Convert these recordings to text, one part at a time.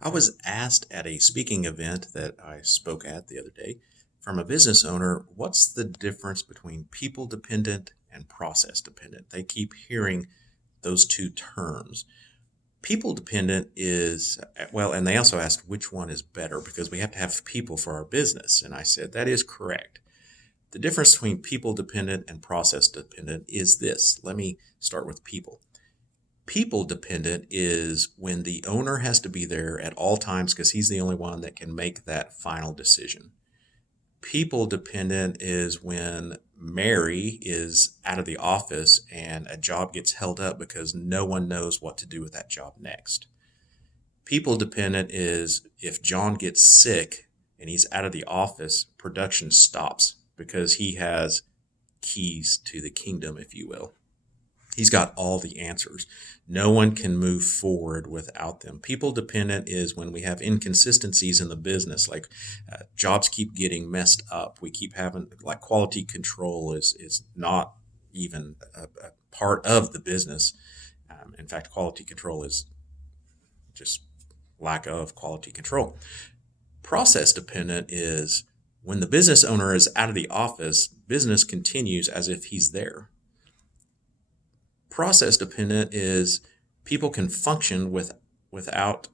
I was asked at a speaking event that I spoke at the other day from a business owner, what's the difference between people dependent and process dependent? They keep hearing those two terms. People dependent is, well, and they also asked which one is better because we have to have people for our business. And I said, that is correct. The difference between people dependent and process dependent is this. Let me start with people. People dependent is when the owner has to be there at all times because he's the only one that can make that final decision. People dependent is when Mary is out of the office and a job gets held up because no one knows what to do with that job next. People dependent is if John gets sick and he's out of the office, production stops because he has keys to the kingdom, if you will. He's got all the answers. No one can move forward without them. People dependent is when we have inconsistencies in the business, like jobs keep getting messed up. We keep having, like, quality control is not even a part of the business. In fact, quality control is just lack of quality control. Process dependent is when the business owner is out of the office, business continues as if he's there. Process dependent is people can function without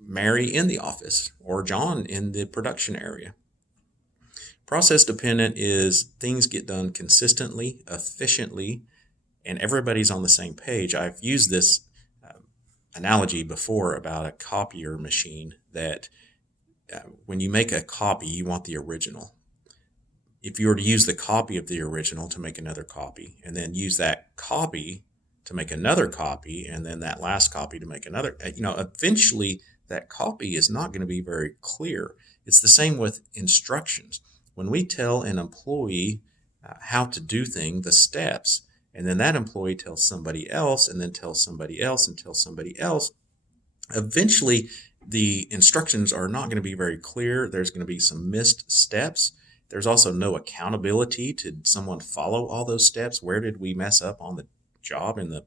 Mary in the office or John in the production area. Process dependent is things get done consistently, efficiently, and everybody's on the same page. I've used this analogy before about a copier machine that when you make a copy, you want the original. If you were to use the copy of the original to make another copy, and then use that copy to make another copy, and then that last copy to make another, eventually that copy is not going to be very clear. It's the same with instructions. When we tell an employee how to do things, the steps, and then that employee tells somebody else, and then tells somebody else, and tells somebody else, eventually the instructions are not going to be very clear. There's going to be some missed steps. There's also no accountability. Did someone follow all those steps? Where did we mess up on the job in the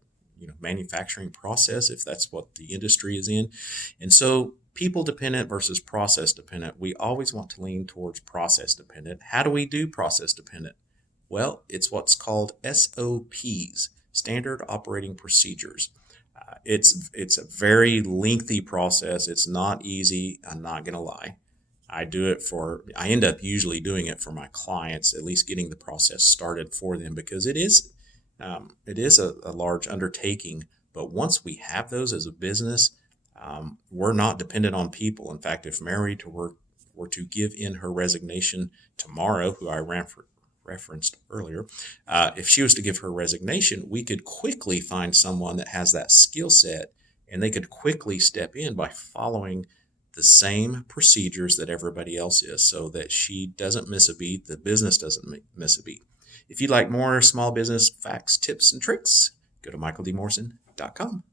manufacturing process, if that's what the industry is in? And so people dependent versus process dependent, we always want to lean towards process dependent. How do we do process dependent? Well, it's what's called SOPs, Standard Operating Procedures. It's a very lengthy process. It's not easy. I'm not going to lie. I end up usually doing it for my clients, at least getting the process started for them, because it is a large undertaking. But once we have those as a business, we're not dependent on people. In fact, if Mary were to give in her resignation tomorrow, who I referenced earlier, if she was to give her resignation, we could quickly find someone that has that skill set, and they could quickly step in by following the same procedures that everybody else is, so that she doesn't miss a beat, the business doesn't miss a beat. If you'd like more small business facts, tips, and tricks, go to michaeldmorrison.com.